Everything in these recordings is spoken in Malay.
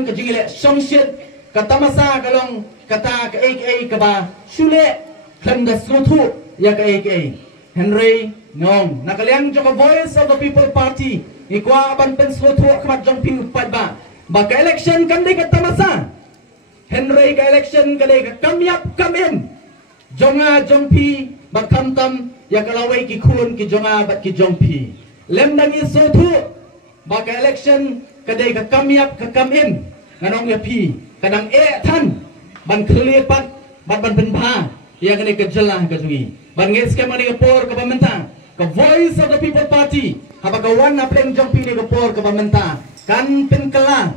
kalon ke jingile songshit kata masa kalong kata ke AKA ke ba shule kanda sutu ya ke AKA Henry Ngong nakaliang joka Voice of the People Party ikwa ban pen sutu kemat jong pi upat ba ke election kandai kata masa Henry ke election kandai ke kamyap kamin jonga jong pi bakam tam ya kalawai ki kun ki jonga bat ki jong pi lem dangi sutu ke election kadai ka kamyap ka kamin nganong ya pi kadang tan ban clear pat ban penpa ya kene ke jelah ka jungi ban nge skema ni por ka pamenta ka Voice of the People Party haba ka wan na pleng jong pi ni ka por ka pamenta kan pen kala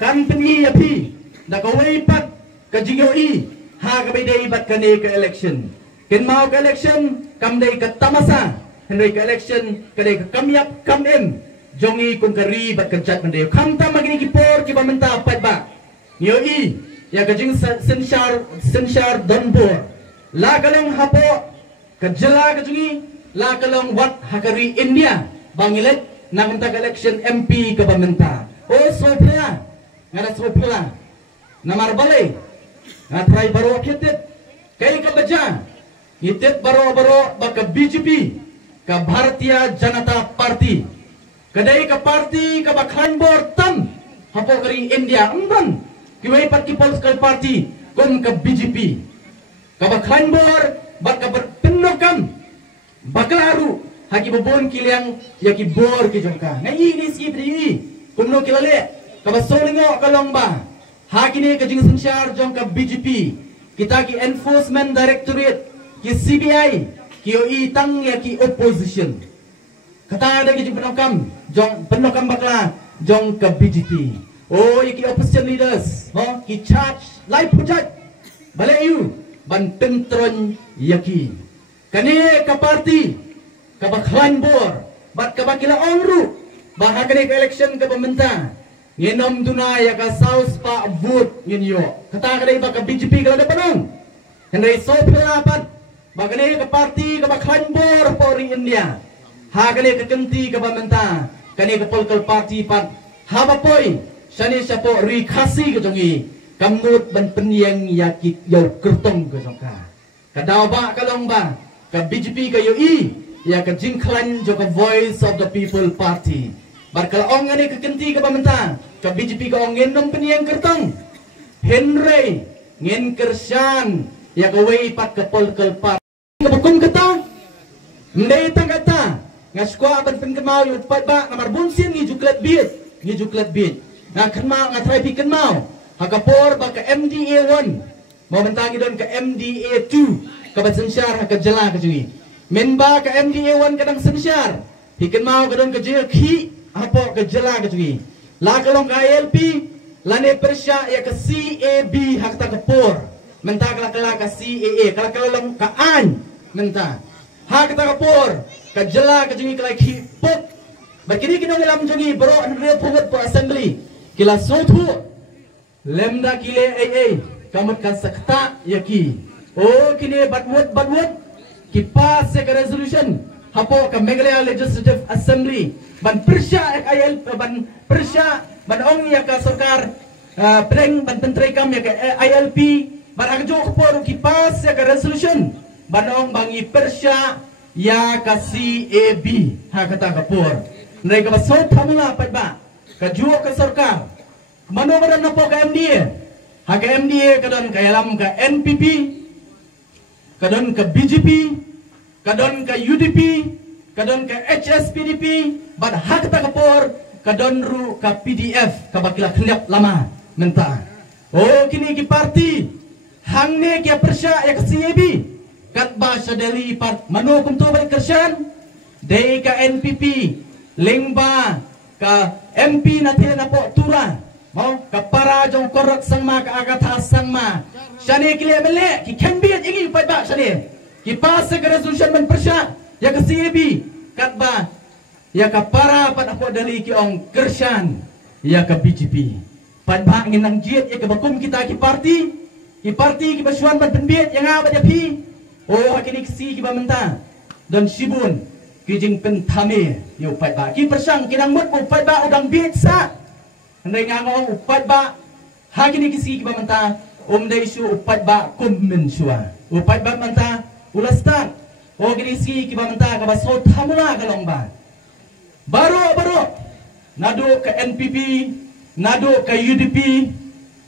kan pen i ya pi da ka wei pat ka jingyo i ha ka bidai bat kane ka election ken mau ka election kam dai ka tamasa henry ka election kadai ka kamyap kamin jongi kung kari bat kenchat mende kam ta magini ki por ki pamenta pat ba yo i ya ka jing senshar donbor la kalong hapo ka jela ka jungi la kalong wat hakari India bangilet na ka election MP ka pamenta o so pla ngara so pla namar bale na try baro kitit kay ka baja itit baro baka BJP ka Bharatiya Janata Party kadai ka party ka bakhan bor tam hapo kari India umban kiwai pat ki political party kon ka BJP ka bakhan bor baka berpendokam baklaru haki bobon kiliang yaki bor ki jongka ngai ini ski pri kumno kilale ka basolingo kalong ba haki ni ka jing sensyar jongka BJP kita ki enforcement directorate ki CBI ki OI tang yaki opposition kata ada ki penokam jong penokam bakla jong ke BJP oh yaki opposition leaders ho ki charge live pujat bale you ban pentron yaki kani ka party ka baklan bor bat ka bakila ongru bah kani ka election ka pementa ngenom dunaya ka saus pa vote nginyo kata kadai ba ka BJP ka ada panong henry so pelapat bagane ka party ka baklan bor pori India ha kani ka kenti ka pementa kani ka political party pat haba poi shani sapo rikasi ka jongi kamut ban penyeng yaki yau kertong ka jongka kadaw ba kalong ba ka BJP ka UI ya ka jingklan jo ka Voice of the People Party barkala ong ngani ka kenti ka pamenta ka BJP ka ong ngenom penyeng kertong Henry ngen kersan ya ka wei pat ka political party ka bukum kata ndai tang kata ngaskwa ban pen kemau yu pat ba namar bunsin ngi juklat bit nga kenmau nga try pi kenmau hakapor ba ka MDA 1 mau mentangi don ka MDA 2 ka sensyar ka jela ka jungi menba ka MDA 1 kadang sensyar hiken mau ka don ka jela ki apo ka jela ka jungi la kalong ka ILP lane persya ya ka CAB hak ta kapor menta kala ka CAA kala kalong ka an menta hak ta kapor ka jela ka jungi kala ki pok bakini kinong ilam jungi bro an real pungut po assembly kila sotu lemda kile AA kamat kan sakta yaki oh kini badwot ki pass ka resolution hapo ka Meghalaya Legislative Assembly ban persya IL ban persya ban ong ya ka sarkar preng ban pentray kam ya ka ILP ban agjo ko por ki pass ka resolution ban ong bangi persya ya ka CAB ha kata ka por nai ka so thamula pa ba ka juo ka sarkar manobaran na po ka MDA ha ka MDA kadon ka alam ka NPP kadon ka BJP kadon ka UDP kadon ka HSPDP bad hak ta kapor kadon ru ka PDF ka bakila kliap lama menta oh kini ki party hangne ki persya ya ka CAB kat ba sa dali part mano kum to balik kersan dei ka NPP lingba ka MP na tila na po tura mau kapara jong korok sang ma ka agat sang ma shani kile mele ki kembit ingi pa ba shani ki pass ka resolution man persya ya ka CAB kat ba ya ka para pat apo dali ki ong kersan ya ka BJP pat ba nginang jiet ya ka bakum kita ki party ki basuan ban penbiet yang apa ya pi oh hakini si ki ba menta dan sibun ki jing pentame yo pat ba ki persang kinang mut mo pat ba udang biet sa Henry ngangong upat ba hagini kisi kiba manta day shu upat ba kummin shua upat ba manta ulastan o gini si kiba manta kaba so thamula kalong ba baru nado ke NPP nado ke UDP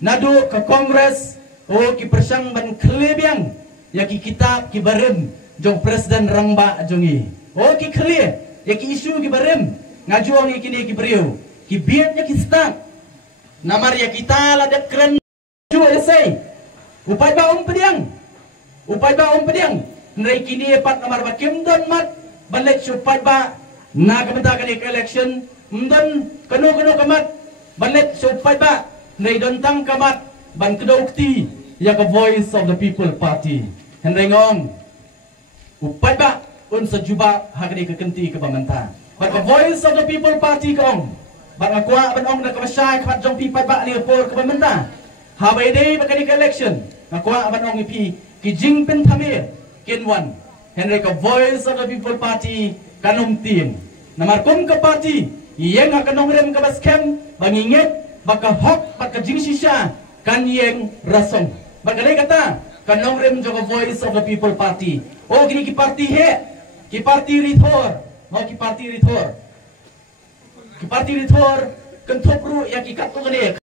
nado ke Kongres o ki persang ban klebiang ya ki kitab ki barem jong presiden rangba jongi o ki clear ya ki isu ki barem ngajuang ikini ki beriu ki bian ya ki start namar ya kita ladak keren ju esai upai ba pediang nrai kini pat namar ba kimdon mat balik supai ba na kamenta kani election mdon kanu kamat balik supai ba nrai dontang kamat ban kedokti ya ka voice of the people party henry ngong upai ba un sejuba hakni kekenti ke bamanta ba ka voice of the people party kong ba kuwa ban ong na kamasay kamat jong pipai ba ni por ke bamanta habay day ba kani election nakuha ban ong ipi ki Jingpin Thamir kinwan henry ka voice of the people party kanong team namarkum ka party iyeng kanong rem ka baskem bangingit baka hok baka jingsisya kan yeng rasong baka day kata kanong rem jo ka voice of the people party o gini ki party he ki party rithor ki party rithor kan thopru ya ki katto gani